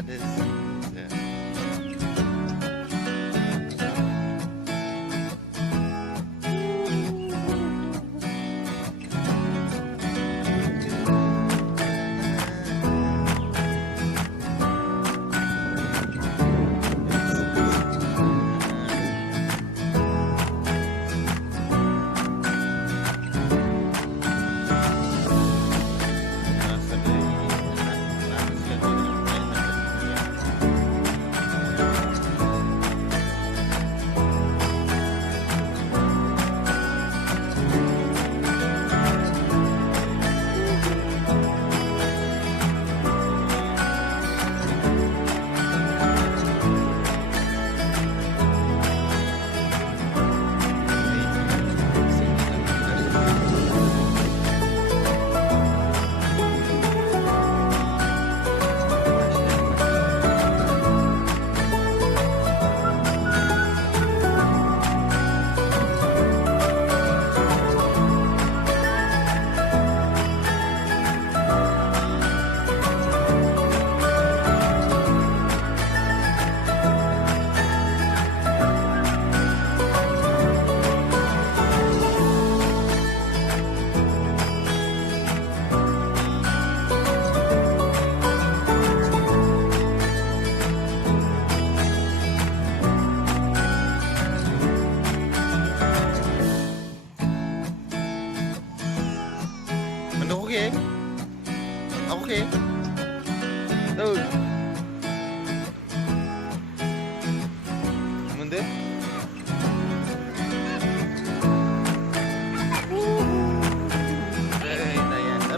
that is. Yeah. Men okej. Okej. Đâu. Munde.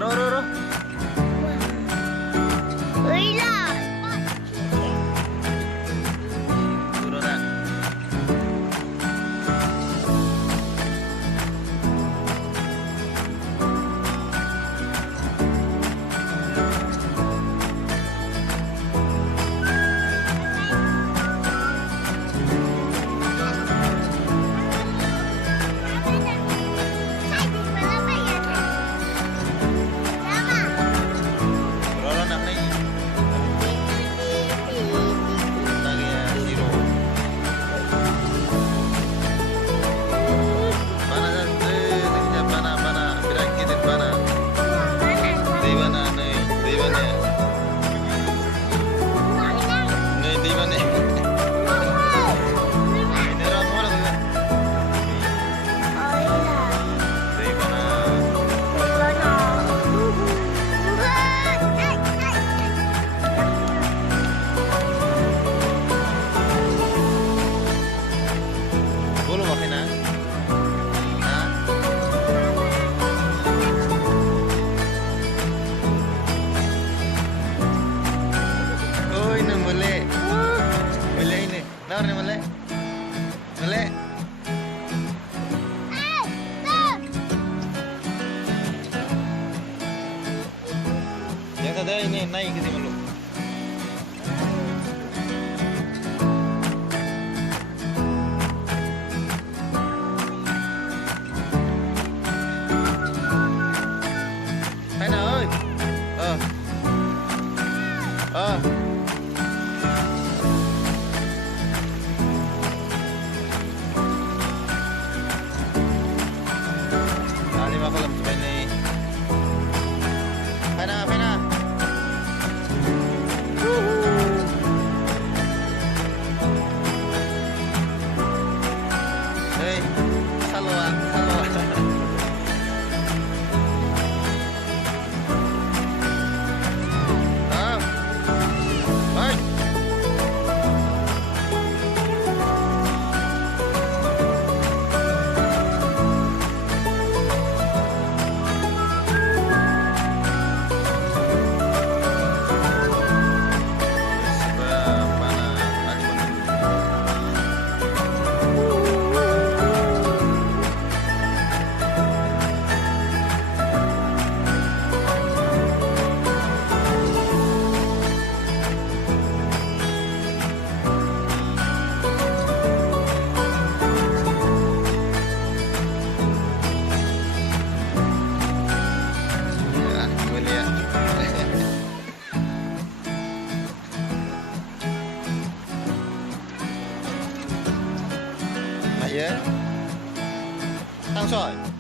Ro. Turun na. Roro na kay. Lagi ya zero. Mana dan dia pana berakitin pana. Devana nei devane. Nei devane. Ini orang mana tu? Devana. Bolo makin na. Ha? Oh, ini muli. Muli ini. Nar ni muli. Muli. Yang ada ini naik ke sini mulu. Hai nào ơi. Tali mo ako lang sa ni. Hai na. Hey, salwa. Hai. 爷，当帅。